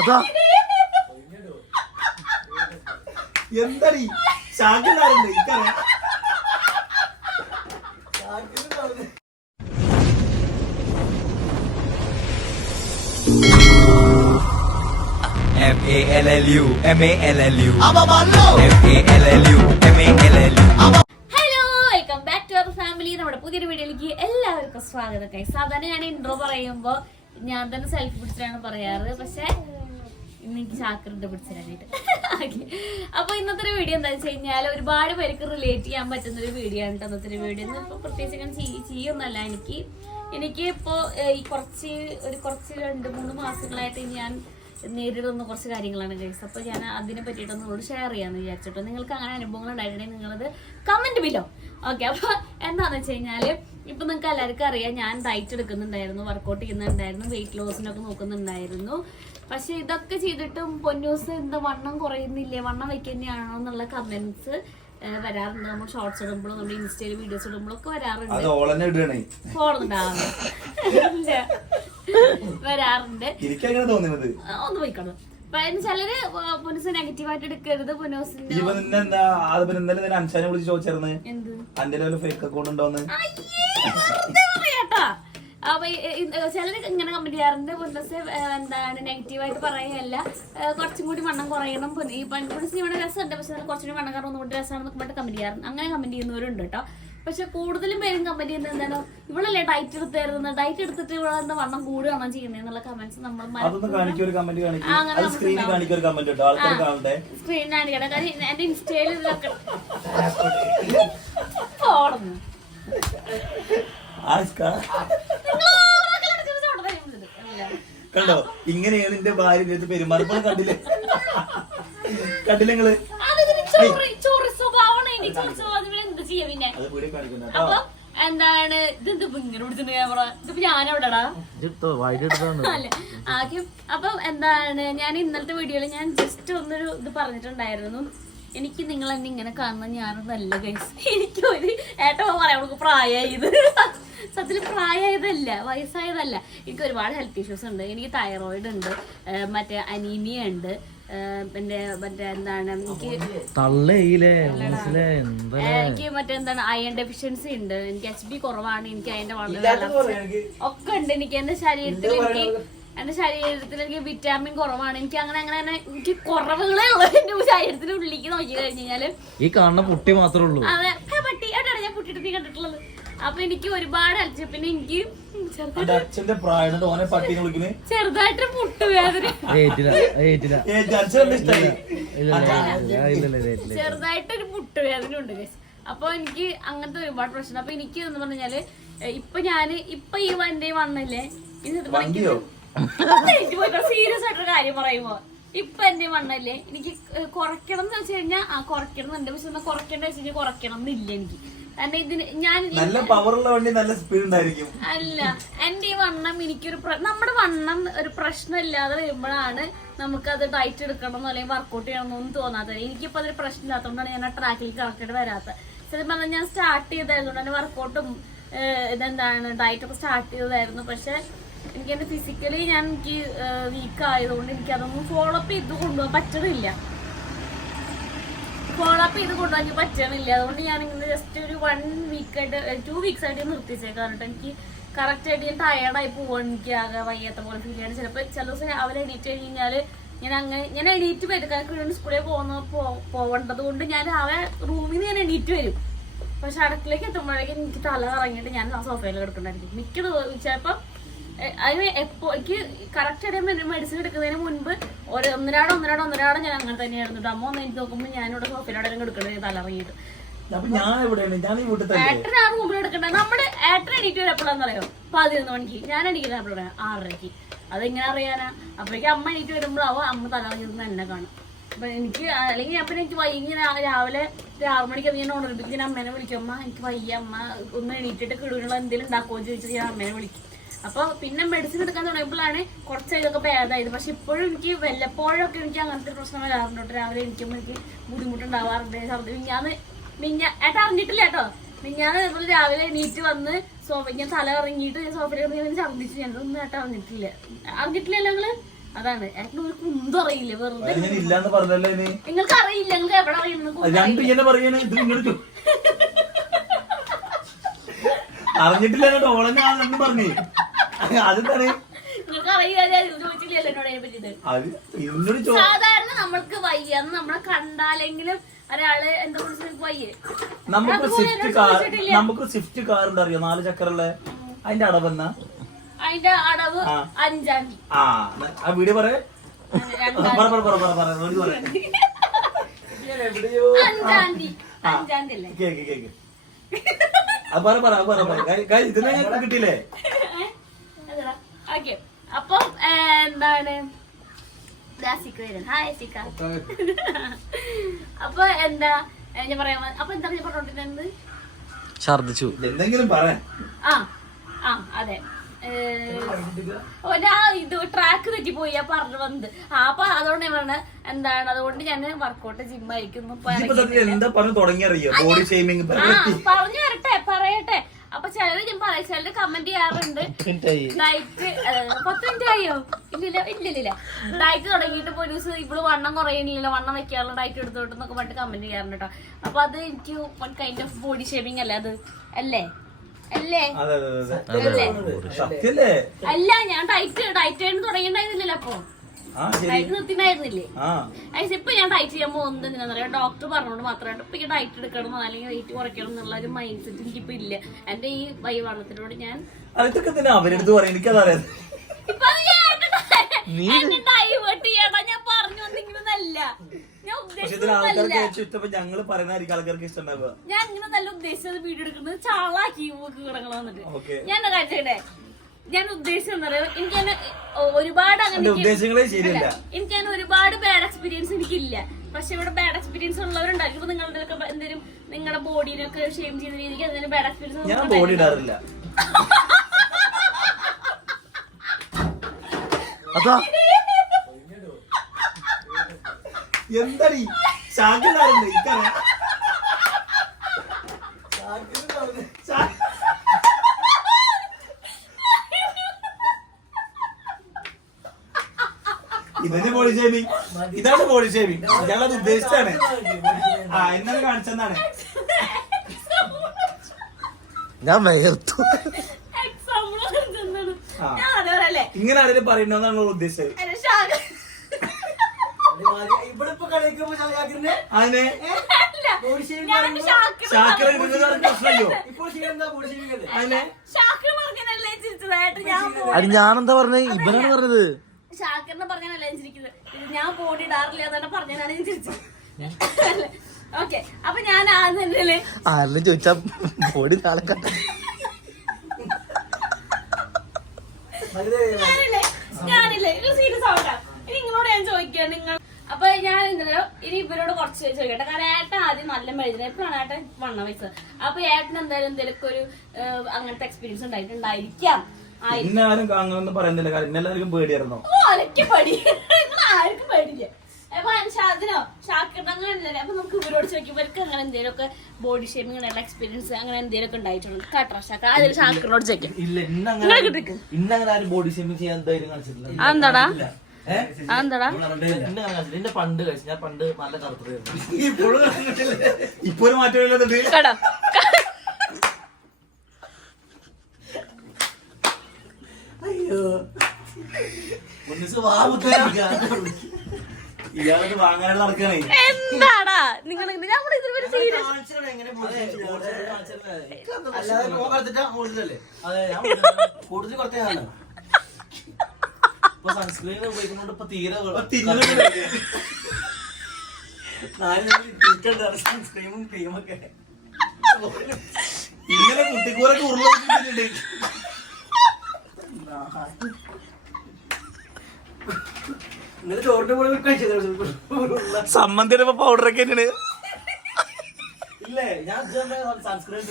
അതാ എന്താടി ശാഖിലാറുണ്ട് എനിക്കറിയാം. MALLU MALLU MALLU MALLU. Hello, welcome back to our family. നമ്മുടെ പുതിയൊരു വീഡിയോയിലേക്ക് എല്ലാവർക്കും സ്വാഗതം. സാധാരണ ഞാൻ ഇൻട്രോ പറയുമ്പോൾ ഞാൻ തന്നെ സെൽഫ് പിടിച്ചിട്ടാണ് പറയാറ്, പക്ഷെ ഇന്ന് എനിക്ക് ചാക്കറിന്റെ പിടിച്ചിട്ടായിട്ട്. അപ്പൊ ഇന്നത്തെ ഒരു വീഡിയോ എന്താ വെച്ച് കഴിഞ്ഞാൽ ഒരുപാട് പേർക്ക് റിലേറ്റ് ചെയ്യാൻ പറ്റുന്ന ഒരു വീഡിയോ ആണ് ഇന്നത്തെ ഒരു വീഡിയോ. ഇപ്പൊ പ്രത്യേകിച്ച് ഞാൻ ചെയ്യൊന്നല്ല, എനിക്ക് ഇപ്പോ ഈ കുറച്ച് 2-3 മാസങ്ങളായിട്ട് ഞാൻ നേരിടുന്ന കുറച്ച് കാര്യങ്ങളാണ് ഗൈസ്. അപ്പോൾ ഞാൻ അതിനെ പറ്റിയിട്ട് നിങ്ങളോട് ഷെയർ ചെയ്യാമെന്ന് വിചാരിച്ചിട്ടോ. നിങ്ങൾക്ക് അങ്ങനെ അനുഭവങ്ങൾ ഉണ്ടായിട്ടുണ്ടെങ്കിൽ നിങ്ങളത് കമന്റ് ബിലോ. ഓക്കെ, അപ്പോൾ എന്താണെന്ന് വെച്ച് കഴിഞ്ഞാൽ ഇപ്പം നിങ്ങൾക്ക് എല്ലാവർക്കും അറിയാം, ഞാൻ ഡയറ്റ് എടുക്കുന്നുണ്ടായിരുന്നു, വർക്കൗട്ട് ചെയ്യുന്നുണ്ടായിരുന്നു, വെയിറ്റ് ലോസിനൊക്കെ നോക്കുന്നുണ്ടായിരുന്നു. പക്ഷെ ഇതൊക്കെ ചെയ്തിട്ടും പൊന്നൂസ് എന്താ വണ്ണം കുറയുന്നില്ലേ, വണ്ണം വെക്കുന്നതാണോ എന്നുള്ള കമന്റ്സ് വരാറുണ്ട്. നമ്മൾ ഷോർട്സ് ഇടുമ്പോഴും നമ്മുടെ ഇൻസ്റ്റയിൽ വീഡിയോസ് ഇടുമ്പോഴൊക്കെ വരാറുണ്ട്. വരാറുണ്ട്. ഒന്ന് പോയിക്കണം. ചിലര് പൊന്നൂസ് നെഗറ്റീവായിട്ട് എടുക്കരുത്. പൊന്നൂസിന്റെ പറയാട്ടാ. അപ്പൊ ചിലര് ഇങ്ങനെ കമന്റ് ചെയ്യാറുണ്ട്, പൊന്നൂസ് എന്താണ് നെഗറ്റീവായിട്ട് പറയല്ല, കുറച്ചും കൂടി വണ്ണം കുറയണം, ഈ പൊന്നൂസ് ഇവിടെ രസമുണ്ട് പക്ഷെ കുറച്ചും കൂടി വണ്ണം കാരണം ഒന്നുകൂടി രസമാണെന്നൊക്കെ പറഞ്ഞിട്ട് കമന്റ് ചെയ്യാറുണ്ട്. അങ്ങനെ കമന്റ് ചെയ്യുന്നവരുണ്ട് കേട്ടോ. പക്ഷെ കൂടുതലും പേരും കമന്റ് ചെയ്യുന്നത് എന്താണ്, ഇവളല്ലേ ഡയറ്റ് എടുത്തായിരുന്നു, ഡയറ്റ് എടുത്തിട്ട് ഇവിടെ എന്താ വണ്ണം കൂടുകയാണോ ചെയ്യുന്നത് എന്നുള്ള കമന്റ്സ് നമ്മൾ സ്ക്രീൻ കാണിക്കട്ടെ. കാര്യം എന്റെ ഇൻസ്റ്റയിൽ ഇതിലൊക്കെ കണ്ടോ ഇങ്ങനെയാണ് എന്റെ ഭാര്യ പെരുമാറുമ്പോൾ കണ്ടില്ലേ നിങ്ങള് എന്ത് ചെയ്യാ പിന്നെ. അപ്പൊ എന്താണ് ഇതെന്ത് ഇങ്ങനെ പിടിച്ചിട്ട് ക്യാമറ, ഇതിപ്പോ ഞാനെവിടെടാ അല്ലെ ആദ്യം. അപ്പൊ എന്താണ് ഞാൻ ഇന്നലത്തെ വീഡിയോയില് ഞാൻ ജസ്റ്റ് ഒന്നൊരു ഇത് പറഞ്ഞിട്ടുണ്ടായിരുന്നു, എനിക്ക് നിങ്ങൾ എന്നെ ഇങ്ങനെ കാണുന്ന ഞാനൊന്നല്ല ഗൈസ്, എനിക്ക് ഒരു ഏട്ടൻ പറയാം അവൾക്ക് പ്രായമായത്. സത്യത്തിൽ പ്രായമായതല്ല, വയസ്സായതല്ല. എനിക്ക് ഒരുപാട് ഹെൽത്ത് ഇഷ്യൂസ് ഉണ്ട്. എനിക്ക് തൈറോയിഡ് ഉണ്ട്, മറ്റേ അനീമിയ ഉണ്ട്, പിന്നെ മറ്റേ എന്താണ് എനിക്ക് മറ്റെന്താണ് അയൺ ഡെഫിഷ്യൻസി ഉണ്ട്, എനിക്ക് HB കുറവാണ്, എനിക്ക് അതിന്റെ ഒക്കെ ഉണ്ട്. എനിക്ക് എന്റെ ശരീരത്തിൽ എനിക്ക് വിറ്റാമിൻ കുറവാണ്, എനിക്ക് അങ്ങനെ എനിക്ക് കുറവുകളേ ഉള്ളൂ എന്റെ ശരീരത്തിന് ഉള്ളിലേക്ക് നോക്കി കഴിഞ്ഞു കഴിഞ്ഞാല്. ഈ കാണുന്ന പുട്ടി മാത്രമേ ഉള്ളൂ. അതെ, പട്ടി ആയിട്ടാണ് ഞാൻ പുട്ടിട്ട് നീ കണ്ടിട്ടുള്ളത്. അപ്പൊ എനിക്ക് ഒരുപാട് ഹെൽത്ത്, പിന്നെ എനിക്ക് ചെറുതായിട്ട് മുട്ടുവേദന, ചെറുതായിട്ടൊരു മുട്ടുവേദന ഉണ്ട്. അപ്പൊ എനിക്ക് അങ്ങനത്തെ ഒരുപാട് പ്രശ്നം. അപ്പൊ എനിക്ക് എന്ന് പറഞ്ഞാല് ഇപ്പൊ ഈ വണ്ടി വന്നില്ലേ, സീരിയസ് ആയിട്ടൊരു കാര്യം പറയുമ്പോ ഇപ്പൊ എന്റെ വണ്ണല്ലേ എനിക്ക് കുറയ്ക്കണം എന്ന് വെച്ച് കഴിഞ്ഞാൽ കുറയ്ക്കണം എന്നുണ്ട്. പക്ഷെ കുറയ്ക്കേണ്ട വെച്ച് കഴിഞ്ഞാൽ കുറയ്ക്കണം എന്നില്ല എനിക്ക്. കാരണം ഇതിന് ഞാൻ നല്ല പവറുള്ള വണ്ടി നല്ല സ്പീഡ് ഉണ്ടായിരിക്കും. അല്ല, എന്റെ ഈ വണ്ണം എനിക്കൊരു നമ്മുടെ വണ്ണം ഒരു പ്രശ്നം ഇല്ലാതെ വരുമ്പോഴാണ് നമുക്കത് ഡയറ്റ് എടുക്കണം അല്ലെങ്കിൽ വർക്കൗട്ട് ചെയ്യണമെന്നൊന്നും തോന്നാത്തത്. എനിക്കിപ്പോ അതൊരു പ്രശ്നം ഇല്ലാത്തതുകൊണ്ടാണ് ഞാൻ ആ ട്രാക്കിൽ കറക്റ്റായിട്ട് വരാത്തത്. സത്യം പറഞ്ഞാൽ ഞാൻ സ്റ്റാർട്ട് ചെയ്തായിരുന്നു, എന്റെ വർക്കൗട്ടും ഇതെന്താണ് ഡയറ്റൊക്കെ സ്റ്റാർട്ട് ചെയ്തതായിരുന്നു. പക്ഷെ എനിക്ക് എന്റെ ഫിസിക്കലി എനിക്ക് വീക്ക് ആയതുകൊണ്ട് എനിക്ക് അതൊന്നും ഫോളോ അപ്പ് ചെയ്ത് കൊണ്ടുപോകാൻ പറ്റണില്ല. അതുകൊണ്ട് ഞാനിങ്ങനെ ജസ്റ്റ് ഒരു 1 വീക്കായിട്ട് 2 വീക്സ് ആയിട്ട് നിർത്തിച്ചേക്കാം. കാരണം എനിക്ക് കറക്റ്റ് ആയിട്ട് ഞാൻ ടയർഡായി പോവാണ്, എനിക്ക് ആകെ വയ്യാത്ത പോലെ ഫീൽ ചെയ്യാണ്. ചിലപ്പോൾ ചില ദിവസം രാവിലെ എണീറ്റ് കഴിഞ്ഞ് കഴിഞ്ഞാൽ ഞാൻ എണീറ്റ് വരും. കാരണം സ്കൂളിൽ പോവേണ്ടത് കൊണ്ട് ഞാൻ രാവിലെ റൂമിൽ നിന്ന് ഞാൻ എണീറ്റ് വരും. പക്ഷെ അടുക്കളേക്ക് എത്തുമ്പോഴേക്കും എനിക്ക് തല കറങ്ങിയിട്ട് ഞാൻ ആ സോഫയിൽ കിടക്കണ്ടായിരിക്കും മിക്ക ചിലപ്പം. അതിന് എനിക്ക് കറക്റ്റ് ആയിട്ട് മെഡിസിൻ എടുക്കുന്നതിന് മുൻപ് ഒന്നരാടം ഞാൻ അങ്ങനെ തന്നെയായിരുന്നു. അമ്മ ഒന്ന് എനിക്ക് നോക്കുമ്പോൾ ഞാനിവിടെ സോഫയിലൂടെ എടുക്കണ്ടേ തലറങ്ങിയിട്ട്. ഏട്ടൻ ആ റൂമിൽ എടുക്കണ്ട. നമ്മുടെ ഏട്ടൻ എണീറ്റ് വരെ എപ്പോഴാന്ന് അറിയോ, 11 മണിക്ക്. ഞാൻ എണീക്കുന്നത് എപ്പോഴാണ് 6:30. അതെങ്ങനെ അറിയാനാ? അപ്പോഴേക്കും അമ്മ എണീറ്റ് വരുമ്പോഴാവും അമ്മ തലറങ്ങിയിരുന്ന് എന്നെ കാണും. അപ്പൊ എനിക്ക് അല്ലെങ്കിൽ അപ്പം എനിക്ക് വൈകി രാവിലെ 6 മണിക്ക് ഞാൻ ഉണർപ്പിക്കും. ഞാൻ അമ്മേനെ വിളിക്കും, അമ്മ എനിക്ക് വയ്യ, അമ്മ ഒന്ന് എണീറ്റിട്ട് കിടുവിനുള്ള എന്തെങ്കിലും ഉണ്ടാക്കുമോ എന്ന് ചോദിച്ചിട്ട് ഞാൻ അമ്മേനെ വിളിക്കും. അപ്പൊ പിന്നെ മെഡിസിൻ എടുക്കാൻ തുടങ്ങിയപ്പോഴാണ് കുറച്ച് ഇതൊക്കെ ഭേദമായത്. പക്ഷെ ഇപ്പോഴും എനിക്ക് വല്ലപ്പോഴൊക്കെ എനിക്ക് അങ്ങനത്തെ പ്രശ്നം വരാറുണ്ട്. രാവിലെ എനിക്കുമ്പോൾ എനിക്ക് ബുദ്ധിമുട്ടുണ്ടാവാറുണ്ട്, ഛർദ്ദി. ഏട്ടാ അറിഞ്ഞിട്ടില്ല കേട്ടോ, മിഞ്ഞാന്ന് രാവിലെ എണീറ്റ് വന്ന് ഞാൻ തല ഇറങ്ങിയിട്ട് സോഫയിൽ ഛർദ്ദിച്ചു. ഞാനൊന്നും ഏട്ടാ അറിഞ്ഞിട്ടില്ലല്ലോ നിങ്ങള്. അതാണ് ഏട്ടന് ഒരു കുന്തും അറിയില്ല, വെറുതെ അത് ഞാൻ ഇല്ലാന്ന് പറഞ്ഞല്ലേ ഇനി. നിങ്ങൾക്ക് അറിയില്ല, നിങ്ങൾക്ക് എവിടെ അറിയുന്നത് രണ്ട് ഇങ്ങനെ പറയണേ ഇത് ഇങ്ങോട്ട് അറിഞ്ഞിട്ടില്ല ഓളെന്ന് പറഞ്ഞു. അതെന്താണ് നിങ്ങൾക്ക് അറിയില്ല, ചോദിച്ചില്ലല്ലോ എന്നോട് അതിനെ പറ്റിട്ട്. അത് ഇന്നോട് സാധാരണ നമ്മൾക്ക് വയ്യ, നമ്മളെ കണ്ടാലെങ്കിലും ഒരാള് എന്താ വിളിച്ചു വയ്യേ. നമുക്ക് സ്വിഫ്റ്റ് കാർ ഉണ്ട് അറിയോ, 4 ചക്രള്ള. അതിന്റെ അടവെന്നാ? അതിന്റെ അടവ് 5-ാം തീയതി. ആ വീഡിയോ പറയാ 5-ാം തീയതി. ഇതിനെ കിട്ടിയില്ലേ? ഓക്കെ, അപ്പം എന്താണ് അപ്പൊ എന്താ ഞാൻ പറയാ, അപ്പൊ എന്താണ് ഞാൻ പറഞ്ഞോണ്ടിരുന്നത്? ഛർദിച്ചു. എന്തെങ്കിലും പറയാൻ. അതെ, ഇത് ട്രാക്ക് തെറ്റിപ്പോയി ഞാൻ പറഞ്ഞു വന്നത്. അപ്പൊ അതുകൊണ്ട് ഞാൻ പറഞ്ഞ എന്താണ്, അതുകൊണ്ട് ഞാൻ വർക്കൗട്ട് ജിമ്മായിരിക്കുന്നു എന്താ പറഞ്ഞു തുടങ്ങിയറിയോ, ബോഡി ഷേമിങ് പറഞ്ഞു വരട്ടെ, പറയട്ടെ. അപ്പൊ ചിലര് ഞാൻ പറയാം, ചിലര് കമന്റ് ചെയ്യാറുണ്ട് ഡയറ്റ് 10 മിനിറ്റ് ആയോ? ഇല്ലില്ല ഡയറ്റ് തുടങ്ങിയിട്ട് ഇപ്പൊ ഒരു ദിവസം ഇവള് വണ്ണം കുറയണില്ലല്ലോ, വണ്ണം വെക്കാനുള്ള ഡയറ്റ് എടുത്തോട്ടെന്നൊക്കെ പറഞ്ഞിട്ട് കമന്റ് ചെയ്യാറുണ്ട് കേട്ടോ. അപ്പൊ അത് എനിക്ക് one kind of body shaming അല്ലേ അത്? അല്ലേ അല്ല, ഞാൻ ഡയറ്റ് തുടങ്ങിണ്ടായിരുന്നില്ലല്ലോ. അപ്പൊ ഡയറ്റ് നിർത്തിണ്ടായിരുന്നില്ലേ? ഇപ്പൊ ഞാൻ ഡയറ്റ് ചെയ്യാൻ പോകുന്നത് എന്തിനാ, ഡോക്ടർ പറഞ്ഞോണ്ട് മാത്രമായിട്ട് ഇപ്പൊ ഡയറ്റ് എടുക്കണം അല്ലെങ്കിൽ വെയിറ്റ് കുറയ്ക്കണം എന്നുള്ള ഒരു മൈൻഡ് സെറ്റ് എനിക്കിപ്പോ ഇല്ല. എന്റെ ഈ വയവണ്ണത്തിനോട് ഞാൻ അവരെടുത്ത് പറയാം, എനിക്കതറിയാം. ഡൈവേർട്ട് ചെയ്യണം, ഞാൻ പറഞ്ഞു വന്നിങ്ങനല്ല, ഞാൻ ഞങ്ങള് പറയുന്ന ആൾക്കാർക്ക് ഇഷ്ടമുണ്ടാവുക. ഞാൻ ഇങ്ങനെ നല്ല ഉദ്ദേശിച്ചത് വീഡിയോ എടുക്കുന്നത് ചാളാക്കി കിടങ്ങൾ വന്നിട്ട് ഞാൻ കാഴ്ചയുടെ ഞാൻ ഉദ്ദേശിച്ചെന്ന് പറയാം. എനിക്കങ്ങനെ ഒരുപാട് എനിക്കങ്ങനെ ഒരുപാട് ബാഡ് എക്സ്പീരിയൻസ് എനിക്കില്ല. പക്ഷെ ഇവിടെ ബാഡ് എക്സ്പീരിയൻസ് ഉള്ളവരുണ്ടാവും. ഇപ്പൊ നിങ്ങളുടെ എന്തെങ്കിലും നിങ്ങളുടെ ബോഡീനൊക്കെ ഷെയിം ചെയ്യുന്ന രീതിക്ക് എന്തെങ്കിലും ബാഡ് എക്സ്പീരിയൻസ് ബോഡി ഇടാറില്ല. അതാ എന്താടി ശാഖിലാറുണ്ട് ഇതന്നെ ബോഡി ഷേമിങ്. ഇതാണ് ബോഡി ഷേമിങ്. ഞങ്ങളത് ഉദ്ദേശിച്ചാണ്. ഇന്നലെ കാണിച്ചെന്നാണ്. ഞാൻ വേർത്തു. ഇങ്ങനെ ആരെങ്കിലും പറയണമെന്നാണ് ഉദ്ദേശിച്ചത്. അതിനെ പ്രശ്നമല്ലോ. അത് ഞാനെന്താ പറഞ്ഞേ, ഇവനാണ് പറഞ്ഞത്. ഷാക്കിറിനെ പറഞ്ഞാലല്ല ഞാൻ ചിരിക്കുന്നത്, ഞാൻ ബോഡി ഇടാറില്ല എന്നാണ് പറഞ്ഞാലാണ് ഞാൻ ചിരിച്ചത്. ഓക്കെ, അപ്പൊ ഞാൻ ആരെങ്കിലും ചോദിച്ചാ ബോഡി നാളെ ഞാനില്ലേ സീരിയസ് ആവട്ടെ. ഇനി നിങ്ങളോട് ഞാൻ ചോദിക്കാം, നിങ്ങൾ അപ്പൊ ഞാൻ ഇനി ഇവരോട് കുറച്ച് ചോദിക്കട്ടെ. കാരണം ഏട്ടൻ ആദ്യം നല്ല മെഴുതിന്, എപ്പോഴാണ് ഏട്ടൻ വണ്ണം വെച്ചത്. അപ്പൊ ഏട്ടൻ എന്തെങ്കിലും ഒരു അങ്ങനത്തെ എക്സ്പീരിയൻസ് ഉണ്ടായിട്ടുണ്ടായിരിക്കാം. ഇന്നാരും കാണുമെന്ന് പറയുന്നില്ല, കാരണം എല്ലാവർക്കും പേടിയായിരുന്നോ? ആർക്കും പേടില്ല. അപ്പൊ അതിനോ ഷാക്കിട്ട് അങ്ങനെ. അപ്പൊ നമുക്ക് ഇവരോട് ചോദിക്കും, ഇവർക്ക് അങ്ങനെ എന്തെങ്കിലുമൊക്കെ ബോഡി ഷേമിങ് എക്സ്പീരിയൻസ് അങ്ങനെ എന്തെങ്കിലുമൊക്കെ ഉണ്ടായിട്ടുണ്ട് കേട്ടോ. അതിൽ ഷാക്കിനോട് ചോദിക്കും. ഇന്നങ്ങനെ ആരും ബോഡി ഷേമിങ് ചെയ്യാൻ ധൈര്യം കാണിച്ചിട്ടില്ല. എന്താടാ എന്റെ പണ്ട് കഴിച്ചു, ഞാൻ പണ്ട് നല്ല കറുത്തതായിരുന്നു. ഇപ്പോഴും മാറ്റമില്ലത് കേട്ടോ. ഇയാളത് വാങ്ങാനായിട്ട് നടക്കണേ. എന്താടാ നിങ്ങൾ കൂടുതൽ കുറച്ചാണ് സൺസ്ക്രീൻ ഉപയോഗിക്കുന്നോണ്ട് ഇപ്പൊ തീരെ സൺസ്ക്രീമും ക്രീമൊക്കെ ഇങ്ങനെ കുട്ടിക്കൂറൊക്കെ ഉരുളുണ്ട്. സമ്മന്തി പൗഡർ ഒക്കെ തന്നെയാണ്. ഇല്ലേ, ഞാൻ സൺസ്ക്രീൻ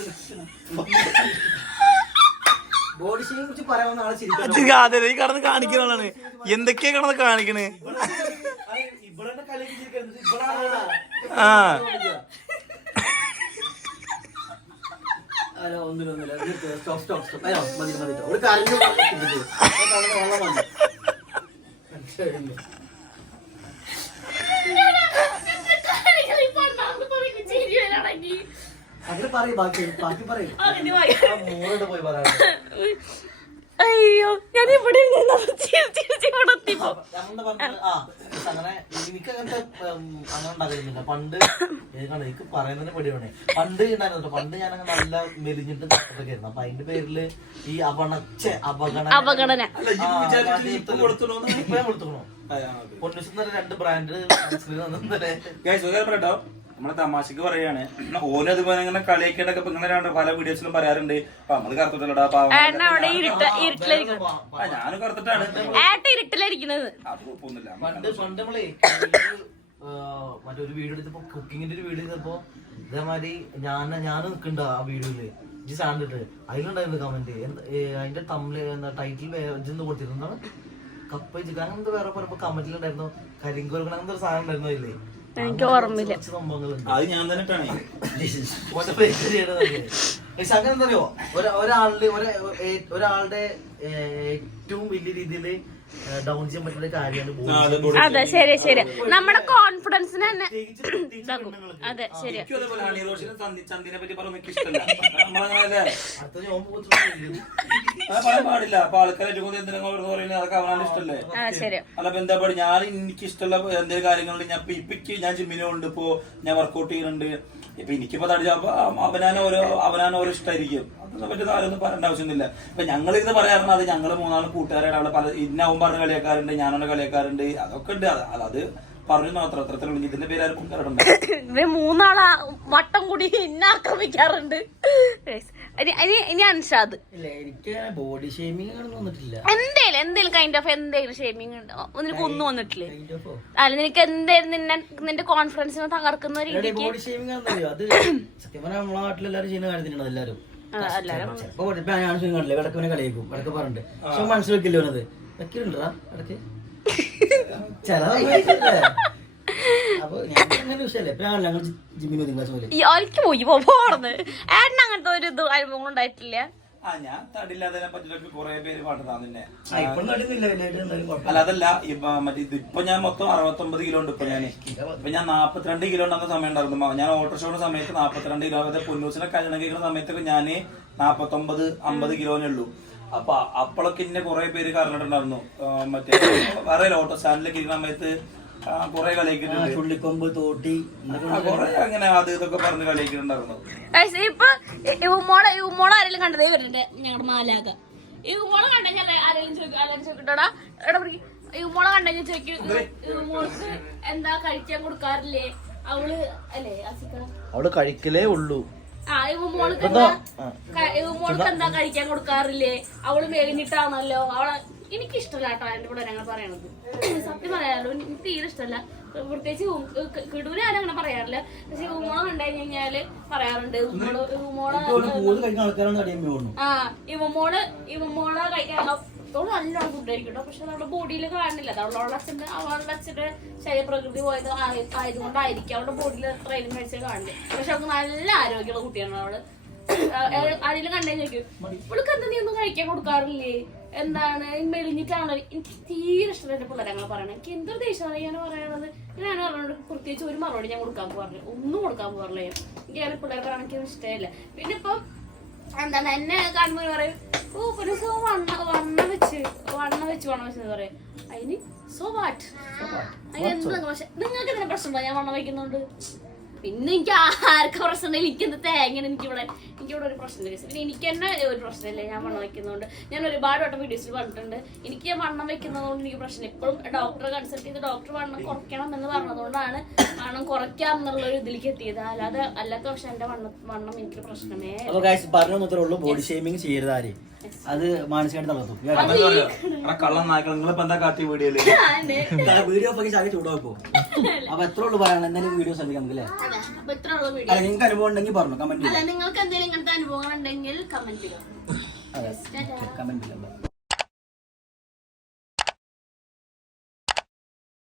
ബോഡി ഷേമിനെ കുറിച്ച് പറയാവുന്ന ആളെ ചിരിക്കും. ഈ കടന്ന് കാണിക്കുന്നതാണ്, എന്തൊക്കെയാ കടന്ന് കാണിക്കണേ. അങ്ങനെ പറയും ബാക്കി പറയും മോളോട് പോയി പറയാം. അയ്യോ ഞാൻ ഇവിടെ അങ്ങനെ എനിക്ക് അങ്ങനത്തെ അങ്ങനെ ഉണ്ടാകുന്നില്ല. പണ്ട് എനിക്ക് പറയുന്നതിന് പേടിയാണ്. പണ്ട് ഉണ്ടായിരുന്നു. പണ്ട് ഞാനങ്ങനെ നല്ല മെലിഞ്ഞിട്ട് ഒക്കെ ആയിരുന്നു. അപ്പൊ അതിന്റെ പേരില് ഈ അപഗണന ഇപ്പൊ ഞാൻ കൊടുത്തുക്കണോ പൊന്നുസ് 2 ബ്രാൻഡ് കേട്ടോ. നമ്മളെ തമാശക്ക് പറയാണ് ഓരോ അതുപോലെ ഇങ്ങനെ കളിയാക്കിയിട്ടൊക്കെ ഇങ്ങനെ പല വീഡിയോസിലും പറയാറുണ്ട്. അപ്പൊ നമ്മള് കറുത്തിട്ടല്ലടാ ഞാനും കറുത്തിട്ടാണ്. അത് കുഴപ്പമൊന്നുമില്ല. പണ്ട് നമ്മളെ മറ്റൊരു വീഡിയോ എടുത്തപ്പോ കുക്കിങ്ങിന്റെ ഒരു വീഡിയോ ചെയ്തപ്പോ ഇതേമാതിരി ഞാൻ നിൽക്കുന്നുണ്ട് ആ വീഡിയോയില് ഈ സാധനം ഇട്ട് അതിലുണ്ടായിരുന്നു കമന്റ് അതിന്റെ ടൈറ്റിൽ ഇജെന്ന് കൊടുത്തിരുന്നതാണ് കപ്പ ചിക്കൻ അങ്ങനത്തെ വേറെ പറയുമ്പോ കമന്റിലുണ്ടായിരുന്നു കരിങ്കുരകണ അങ്ങനത്തെ ഒരു സാധനം ഉണ്ടായിരുന്നു അതില്ലേ. എനിക്ക് ഓർമ്മയില്ല. അത് ഞാൻ തന്നെ ഇട്ടാണ്. അങ്ങനെ എന്താ അറിയോ ഒരാളുടെ ഏറ്റവും വലിയ രീതിയില് ഡൗൺ ചെയ്യാൻ പറ്റുന്ന കാര്യമാണ്. അതെ ശരി ശരി നമ്മുടെ കോൺഫിഡൻസിന് തന്നെ അതെ ശരി. ചന്ദിനെ പറ്റി പറയാൻ പാടില്ല. അപ്പൊ ആൾക്കാരെ പറയുന്നത് അതൊക്കെ അവനാണ് ഇഷ്ടല്ലേ. അല്ല എന്താ പറയുക ഞാൻ എനിക്ക് ഇഷ്ടമുള്ള എന്തെങ്കിലും കാര്യങ്ങളിൽ ഞാൻ ജിമ്മിനുണ്ട്. ഇപ്പോ ഞാൻ വർക്ക്ഔട്ട് ചെയ്യുന്നുണ്ട്. ഇപ്പൊ എനിക്കിപ്പോ തടി അവനാനോരോ ഇഷ്ടമായിരിക്കും. അതിനെ പറ്റി ആരൊന്നും പറയേണ്ട ആവശ്യമൊന്നുമില്ല. ഇപ്പൊ ഞങ്ങളിത് പറയാറുണ്ട്. അത് ഞങ്ങള് 3 കൂട്ടുകാരാണ്. അവിടെ പല ഇന്നാവും പറഞ്ഞ കളിയാക്കാറുണ്ട്, ഞാനോടെ കളിയാക്കാറുണ്ട്. അതൊക്കെ ഉണ്ട്. അത് പറഞ്ഞു മാത്രം അത്രത്തിലുള്ള ഇതിന്റെ പേര് ആർക്കും കരടുണ്ട്. 3 വട്ടം കൂടി ഇന്നെ ആക്രമിക്കാറുണ്ട്. ഇനി അൻഷാദ് എനിക്ക് ബോഡി ഷേമിംഗ് വന്നിട്ടില്ല. എന്തേലും കൈൻഡ് ഓഫ് എന്തേലും ഷേമിങ് നിനക്ക് ഒന്നും വന്നിട്ടില്ലേ? അല്ല നിനക്ക് എന്തേലും നിന്റെ കോൺഫിഡൻസിനെ തകർക്കുന്ന രീതിക്ക് ബോഡി ഷേമിംഗ് അത് സത്യം പറഞ്ഞാൽ നമ്മളെ നാട്ടിലെല്ലാരും ചെയ്യുന്ന കാര്യത്തിനാണ്. എല്ലാരും ചിലപ്പോ ഞാൻ കണ്ടില്ല ഇടക്ക് കളിയേക്കും ഇടക്ക് പറഞ്ഞിട്ട് പക്ഷെ മനസ്സിലാക്കില്ലോ അത് വെക്കലുണ്ടാ ഇടക്ക് ചില അപ്പൊ അങ്ങനെ വിഷയല്ലേ. ഇപ്പൊ ഞങ്ങൾ ജിമ്മിന് പോയി പോർന്ന് ഏട്ടൻ അങ്ങനത്തെ ഒരു ഇത് അനുഭവം ഉണ്ടായിട്ടില്ല. ഞാൻ തടിയില്ലാതെ പറ്റില്ല കുറെ പേര് പാട്ടതാ തന്നെ. അല്ല അതല്ല മറ്റേ ഇപ്പൊ ഞാൻ മൊത്തം 69 കിലോ ഉണ്ട്. ഇപ്പൊ ഞാൻ 42 കിലോ ഉണ്ടെന്ന സമയം ഉണ്ടായിരുന്നു. ഞാൻ ഓട്ടോറിക്ഷയുടെ സമയത്ത് 42 കിലോ. അതായത് പൊന്നൂസിനെ കല്യാണം കഴിക്കുന്ന സമയത്തൊക്കെ ഞാന് 49-50 കിലോനേ ഉള്ളൂ. അപ്പൊ അപ്പോഴൊക്കെ ഇന്നെ കുറെ പേര് കറങ്ങിട്ടുണ്ടായിരുന്നു. മറ്റേ വേറെ ഓട്ടോ സ്റ്റാൻഡിലേക്ക് ഇരിക്കുന്ന സമയത്ത് കുറെ കളിയാക്കിട്ടുണ്ട്. ചുള്ളിക്കൊമ്പ് തോട്ടി കുറെ അങ്ങനെ അത് ഇതൊക്കെ പറഞ്ഞ് കളിയാക്കിട്ടുണ്ടായിരുന്നു. ഇപ്പൊ ഇവമോളെ ആരെങ്കിലും കണ്ടതേ വരുന്നുണ്ട് ഞങ്ങളുടെ മാലാക. ഇവമോളെ കണ്ടുകഴിഞ്ഞാൽ ആരെങ്കിലും ചോദിക്കട്ടോടാ ഇവമോളെ കണ്ടുകഴിഞ്ഞാൽ ചോദിക്കും ഇവമോൾക്ക് എന്താ കഴിക്കാൻ കൊടുക്കാറില്ലേ അവള് അല്ലേ അവള് കഴിക്കലേ ഉള്ളൂ. ഇവമോൾക്ക് എന്താ കഴിക്കാൻ കൊടുക്കാറില്ലേ അവള് മേലിഞ്ഞിട്ടാണല്ലോ അവളെ. എനിക്കിഷ്ടമല്ല കേട്ടോ എന്റെ കൂടെ ഞങ്ങൾ പറയണത്. സത്യം പറയാലോ എനിക്ക് തീരെ ഇഷ്ടമല്ല. പ്രത്യേകിച്ച് കിടൂര് ആരും അങ്ങനെ പറയാറില്ല. പക്ഷെ ഉമ്മോള കണ്ടു കഴിഞ്ഞാല് പറയാറുണ്ട്. ഇവമോള് കഴിക്കാൻ നല്ലോണം ഫുഡ് ആയിരിക്കും കേട്ടോ. പക്ഷെ നമ്മുടെ ബോഡിയിൽ കാണില്ല. അവളുടെ അച്ഛന്റെ ശരീരപ്രകൃതി പോയത് ആയതുകൊണ്ടായിരിക്കും അവളുടെ ബോഡിയിൽ ട്രെയിനിങ് കഴിച്ചാൽ കാണില്ല. പക്ഷെ അവൾക്ക് നല്ല ആരോഗ്യമുള്ള കുട്ടിയാണ് അവള്. ആരെങ്കിലും കണ്ടു ചോദിക്കും ഇവൾക്ക് എന്താ നീ ഒന്നും കഴിക്കാൻ കൊടുക്കാറില്ലേ എന്താണ് മെലിഞ്ഞിട്ടാണോ? എനിക്ക് തീരെ ഇഷ്ടമല്ല എന്റെ പിള്ളേരെ അങ്ങനെ പറയണത്. എനിക്ക് എന്തൊരു ദേഷ്യമാണ് ഞാൻ പറയണത്. ഞാൻ പറഞ്ഞോട് പ്രത്യേകിച്ച് ഒരു മറുപടി ഞാൻ കൊടുക്കാൻ പോകാറില്ല. ഒന്നും കൊടുക്കാൻ പോകാറില്ല. എനിക്ക് ഞാൻ പിള്ളേരെ പറയാൻ എനിക്ക് ഇഷ്ടമില്ല. പിന്നെ ഇപ്പം എന്താണ് എന്നെ കാണുമ്പോൾ പറയും പിന്നെ സോ വണ്ണം വെച്ച് പറയും. അതിന് സോ വാട്ട് അതിന് എന്ത് പക്ഷെ നിങ്ങൾക്ക് ഇതിനെ പ്രശ്നമുണ്ടോ ഞാൻ വണ്ണം വയ്ക്കുന്നുണ്ട്? പിന്നെ എനിക്ക് ആർക്കും പ്രശ്നമില്ല. എനിക്കെന്ത് തേങ്ങ എനിക്കിവിടെ ഒരു പ്രശ്നമില്ല. പിന്നെ എനിക്ക് തന്നെ ഒരു പ്രശ്നമില്ല ഞാൻ വണ്ണം വെക്കുന്നതുകൊണ്ട്. ഞാൻ ഒരുപാട് വട്ടം വീഡിയോസിൽ പറഞ്ഞിട്ടുണ്ട് എനിക്ക് ഞാൻ വണ്ണം വെക്കുന്നതുകൊണ്ട് എനിക്ക് പ്രശ്നം. ഇപ്പോഴും ഡോക്ടറെ കൺസൾട്ട് ചെയ്ത് ഡോക്ടർ വണ്ണം കുറയ്ക്കണം എന്ന് പറഞ്ഞതുകൊണ്ടാണ് വണ്ണം കുറയ്ക്കാം എന്നുള്ള ഒരു ഇതിലേക്ക് എത്തിയത്. അല്ലാത്ത പക്ഷെ എന്റെ വണ്ണം എനിക്ക് പ്രശ്നമേ പറഞ്ഞുള്ളൂ. ബോഡി ഷേമിംഗ് ചെയ്യരുത് ആരെയും. അത് മാനസികമായിട്ട് തളർത്തും. കള്ളം നായ്ക്കൾ നിങ്ങളിപ്പോ എന്താ കാട്ടി വീഡിയോയില് വീഡിയോ ചൂടാക്കോ. അപ്പൊ എത്ര ഉള്ളു പറയണം എന്തായാലും വീഡിയോ ശ്രദ്ധിക്കാം നമുക്ക് അല്ലെ. നിങ്ങൾക്ക് അനുഭവം ഉണ്ടെങ്കിൽ പറഞ്ഞു കമന്റ്. നിങ്ങൾക്ക് എന്തെങ്കിലും ഇങ്ങനത്തെ അനുഭവങ്ങൾ ഉണ്ടെങ്കിൽ കമന്റ് ചെയ്യാം. കമന്റ് ചെയ്യാം.